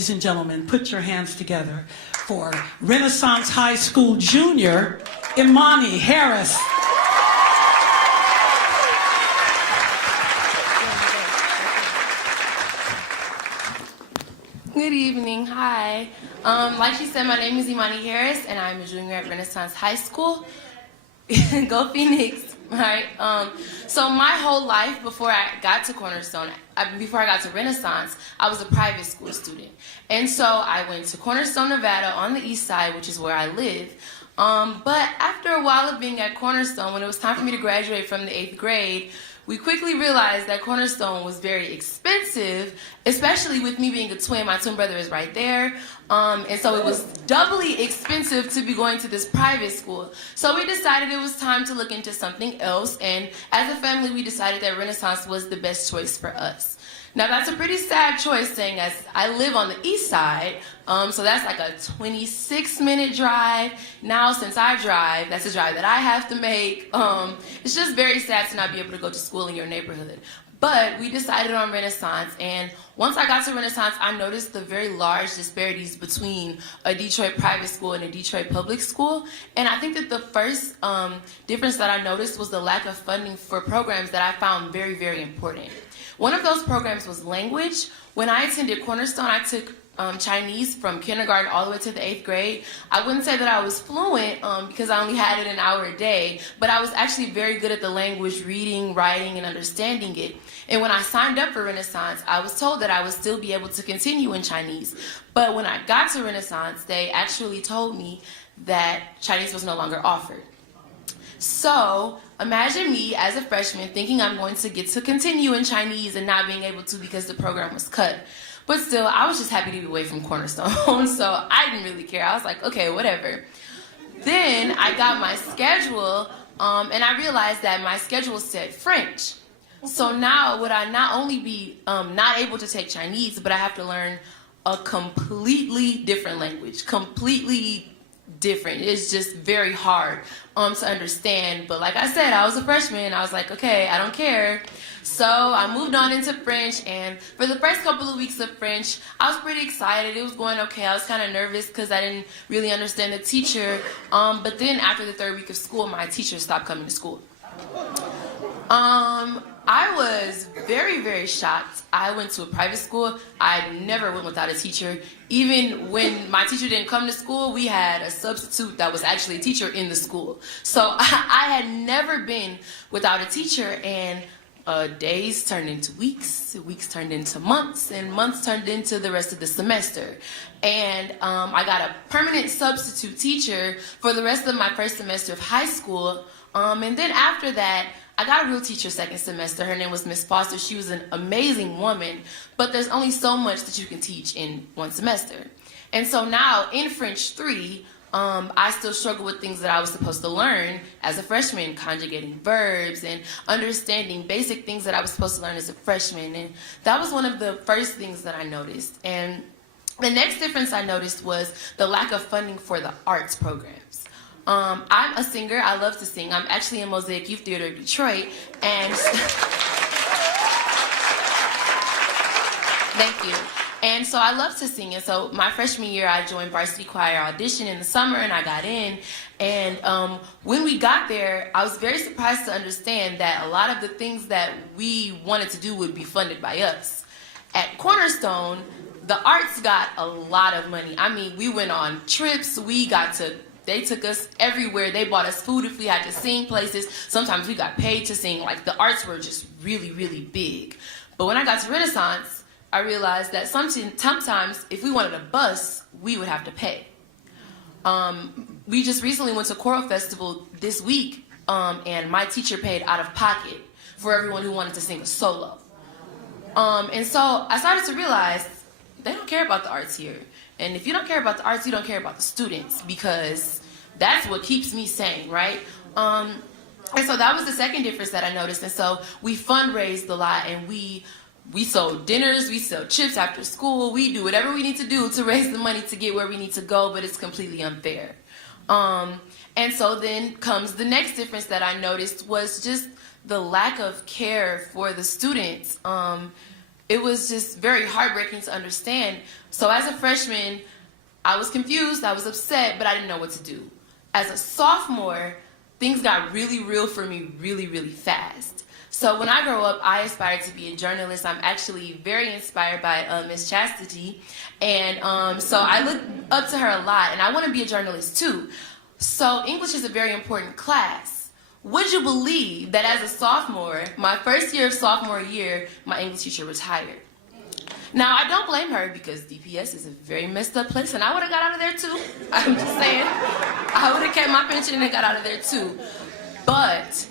ladies and gentlemen, put your hands together for Renaissance High School junior, Imani Harris. Good evening, hi. Like she said, my name is Imani Harris, and I'm a junior at Renaissance High School. Go Phoenix, right? So my whole life before I got to Cornerstone, before I got to Renaissance, I was a private school student. And so I went to Cornerstone, Nevada on the east side, which is where I live. But after a while of being at Cornerstone, when it was time for me to graduate from the 8th grade, we quickly realized that Cornerstone was very expensive, especially with me being a twin. My twin brother is right there. And so it was doubly expensive to be going to this private school. So we decided it was time to look into something else. And as a family, we decided that Renaissance was the best choice for us. Now, that's a pretty sad choice, saying as I live on the east side, so that's like a 26-minute drive. Now, since I drive, that's a drive that I have to make. It's just very sad to not be able to go to school in your neighborhood. But we decided on Renaissance, and once I got to Renaissance, I noticed the very large disparities between a Detroit private school and a Detroit public school. And I think that the first difference that I noticed was the lack of funding for programs that I found very, very important. One of those programs was language. When I attended Cornerstone, I took Chinese from kindergarten all the way to the 8th grade. I wouldn't say that I was fluent because I only had it an hour a day, but I was actually very good at the language, reading, writing, and understanding it. And when I signed up for Renaissance, I was told that I would still be able to continue in Chinese. But when I got to Renaissance, they actually told me that Chinese was no longer offered. So imagine me as a freshman thinking I'm going to get to continue in Chinese and not being able to because the program was cut. But still, I was just happy to be away from Cornerstone, so I didn't really care. I was like, okay, whatever. Then I got my schedule, and I realized that my schedule said French. So now would I not only be not able to take Chinese, but I have to learn a completely different language, completely different. It's just very hard to understand. But like I said, I was a freshman. I was like, okay, I don't care. So I moved on into French, and for the first couple of weeks of French, I was pretty excited. It was going okay. I was kind of nervous because I didn't really understand the teacher. But then after the 3rd week of school, my teacher stopped coming to school. I was very, very shocked. I went to a private school. I never went without a teacher. Even when my teacher didn't come to school, we had a substitute that was actually a teacher in the school. So I had never been without a teacher, and days turned into weeks, weeks turned into months, and months turned into the rest of the semester. And I got a permanent substitute teacher for the rest of my first semester of high school. And then after that, I got a real teacher 2nd semester. Her name was Miss Foster. She was an amazing woman, but there's only so much that you can teach in one semester. And so now in French 3, I still struggle with things that I was supposed to learn as a freshman, conjugating verbs and understanding basic things that I was supposed to learn as a freshman. And that was one of the first things that I noticed. And the next difference I noticed was the lack of funding for the arts programs. I'm a singer. I love to sing. I'm actually in Mosaic Youth Theater of Detroit, and thank you. And so I love to sing. And so my freshman year, I joined varsity choir audition in the summer, and I got in. And when we got there, I was very surprised to understand that a lot of the things that we wanted to do would be funded by us. At Cornerstone, the arts got a lot of money. I mean, we went on trips. They took us everywhere. They bought us food if we had to sing places. Sometimes we got paid to sing. Like, the arts were just really, really big. But when I got to Renaissance, I realized that sometimes if we wanted a bus, we would have to pay. We just recently went to Choral Festival this week, and my teacher paid out of pocket for everyone who wanted to sing a solo. And so I started to realize they don't care about the arts here. And if you don't care about the arts, you don't care about the students, because that's what keeps me sane, right? And so that was the second difference that I noticed. And so we fundraised a lot, and we sold dinners, we sell chips after school, we do whatever we need to do to raise the money to get where we need to go, but it's completely unfair. And so then comes the next difference that I noticed was just the lack of care for the students. it was just very heartbreaking to understand. So as a freshman, I was confused, I was upset, but I didn't know what to do. As a sophomore, things got really real for me really, really fast. So when I grow up, I aspire to be a journalist. I'm actually very inspired by Miss Chastity. And so I look up to her a lot, and I want to be a journalist too. So English is a very important class. Would you believe that as a sophomore, my first year of sophomore year, my English teacher retired? Now, I don't blame her because DPS is a very messed up place, and I would have got out of there too. I'm just saying. I would have kept my pension and got out of there too. But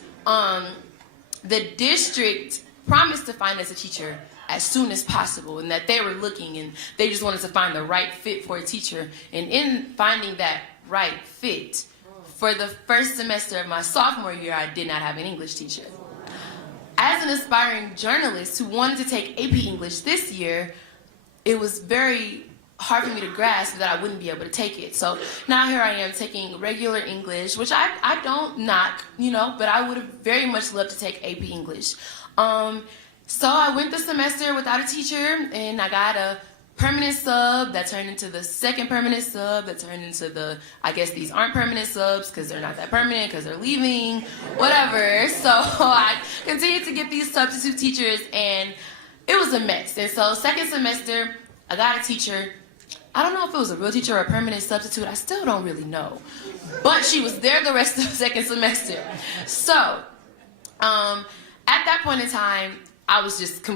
the district promised to find us a teacher as soon as possible, and that they were looking, and they just wanted to find the right fit for a teacher. And in finding that right fit, for the first semester of my sophomore year, I did not have an English teacher. As an aspiring journalist who wanted to take AP English this year, it was very hard for me to grasp that I wouldn't be able to take it. So now here I am taking regular English, which I don't knock, you know, but I would have very much loved to take AP English. So I went the semester without a teacher, and I got a permanent sub that turned into the second permanent sub that turned into the, I guess these aren't permanent subs because they're not that permanent because they're leaving, whatever. So I continued to get these substitute teachers, and it was a mess. And so second semester, I got a teacher. I don't know if it was a real teacher or a permanent substitute. I still don't really know. But she was there the rest of the second semester. So at that point in time, I was just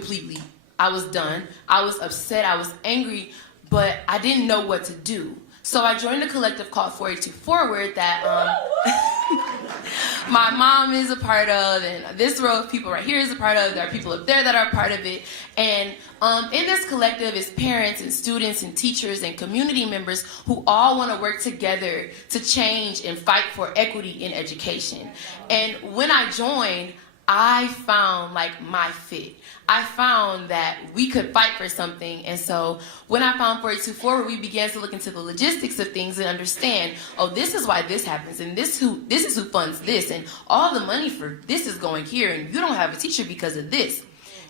I was done. I was upset. I was angry, but I didn't know what to do. So I joined a collective called 482 Forward that my mom is a part of, and this row of people right here is a part of. There are people up there that are a part of it. And in this collective is parents and students and teachers and community members who all want to work together to change and fight for equity in education. And when I joined, I found like my fit. I found that we could fight for something. And so when I found 482 Forward, we began to look into the logistics of things and understand, oh, this is why this happens, and this is who funds this, and all the money for this is going here, and you don't have a teacher because of this.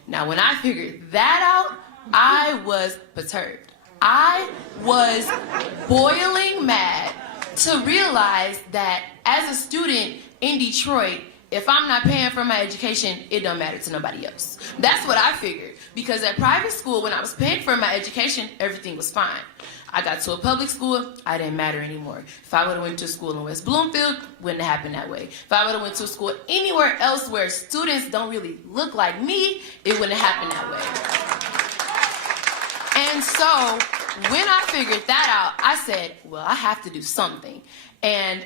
Now, when I figured that out, I was perturbed. I was boiling mad to realize that as a student in Detroit, if I'm not paying for my education, it don't matter to nobody else. That's what I figured. Because at private school, when I was paying for my education, everything was fine. I got to a public school, I didn't matter anymore. If I would have went to a school in West Bloomfield, wouldn't have happened that way. If I would have went to a school anywhere else where students don't really look like me, it wouldn't have happened that way. And so when I figured that out, I said, well, I have to do something. And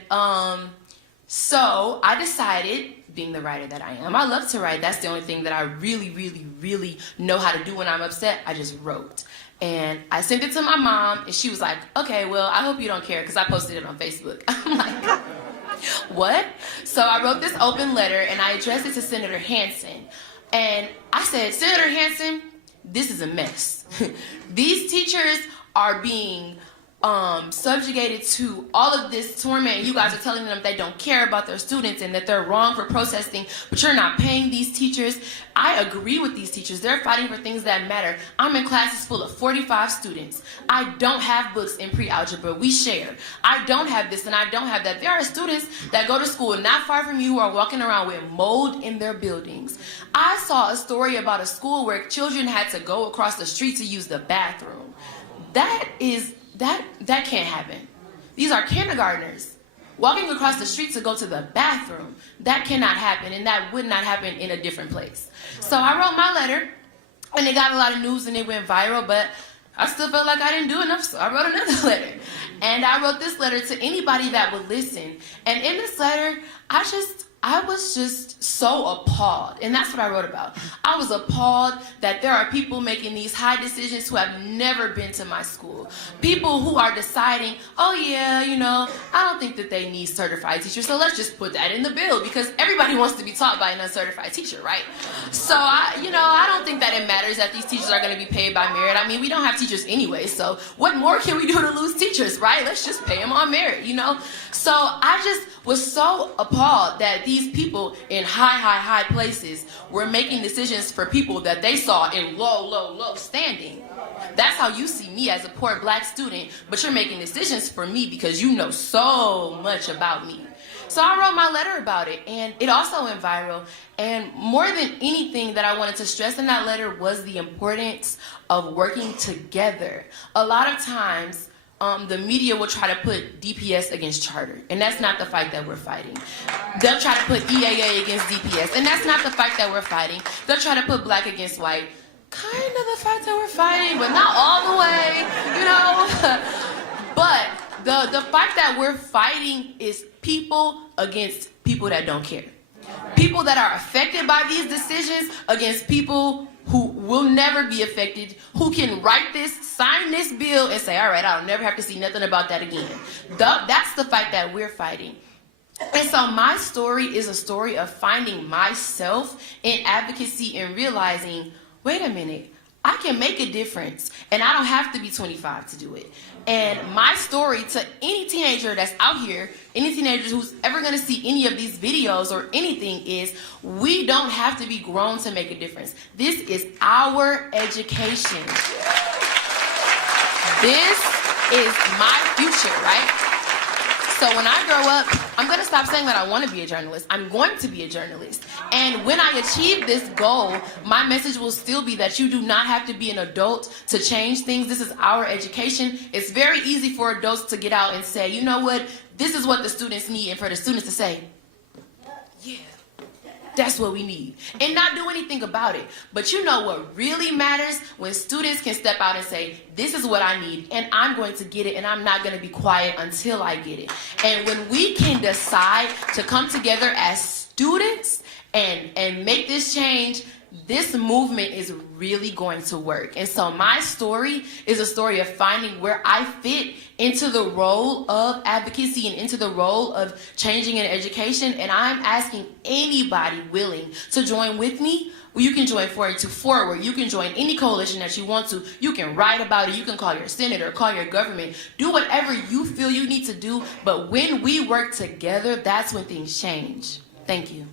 so I decided, being the writer that I am, I love to write. That's the only thing that I really, really, really know how to do when I'm upset. I just wrote. And I sent it to my mom, and she was like, okay, well, I hope you don't care, because I posted it on Facebook. I'm like, what? So I wrote this open letter, and I addressed it to Senator Hansen. And I said, Senator Hansen, this is a mess. These teachers are being subjugated to all of this torment. You guys are telling them they don't care about their students and that they're wrong for protesting, but you're not paying these teachers. I agree with these teachers. They're fighting for things that matter. I'm in classes full of 45 students. I don't have books in pre-algebra. We share. I don't have this and I don't have that. There are students that go to school not far from you who are walking around with mold in their buildings. I saw a story about a school where children had to go across the street to use the bathroom. That can't happen. These are kindergartners walking across the street to go to the bathroom. That cannot happen, and that would not happen in a different place. So I wrote my letter, and it got a lot of news, and it went viral, but I still felt like I didn't do enough, so I wrote another letter. And I wrote this letter to anybody that would listen. And in this letter, I was just so appalled, and that's what I wrote about. I was appalled that there are people making these high decisions who have never been to my school. People who are deciding, oh yeah, I don't think that they need certified teachers, so let's just put that in the bill because everybody wants to be taught by an uncertified teacher, right? So I don't think that it matters that these teachers are going to be paid by merit. I mean, we don't have teachers anyway, so what more can we do to lose teachers, right? Let's just pay them on merit, So I just was so appalled that these people in high places were making decisions for people that they saw in low standing. That's how you see me as a poor black student, but you're making decisions for me because you know so much about me. So I wrote my letter about it, and it also went viral. And more than anything that I wanted to stress in that letter was the importance of working together. A lot of times, the media will try to put DPS against charter, and that's not the fight that we're fighting. They'll try to put EAA against DPS, and that's not the fight that we're fighting. They'll try to put black against white, kind of the fight that we're fighting, but not all the way, you know. But the fight that we're fighting is people against people that don't care. People that are affected by these decisions against people who will never be affected, who can write this, sign this bill, and say, all right, I'll never have to see nothing about that again. That's the fight that we're fighting. And so my story is a story of finding myself in advocacy and realizing, wait a minute, I can make a difference, and I don't have to be 25 to do it. And my story to any teenager that's out here, any teenager who's ever going to see any of these videos or anything is, we don't have to be grown to make a difference. This is our education. This is my future, right? So when I grow up, I'm going to stop saying that I want to be a journalist. I'm going to be a journalist. And when I achieve this goal, my message will still be that you do not have to be an adult to change things. This is our education. It's very easy for adults to get out and say, you know what, this is what the students need, and for the students to say, yeah, that's what we need, and not do anything about it. But you know what really matters? When students can step out and say, this is what I need, and I'm going to get it, and I'm not going to be quiet until I get it. And when we can decide to come together as students and make this change, this movement is really going to work. And so my story is a story of finding where I fit into the role of advocacy and into the role of changing in education. And I'm asking anybody willing to join with me. Well, you can join 482 Forward. You can join any coalition that you want to. You can write about it. You can call your senator, call your government. Do whatever you feel you need to do. But when we work together, that's when things change. Thank you.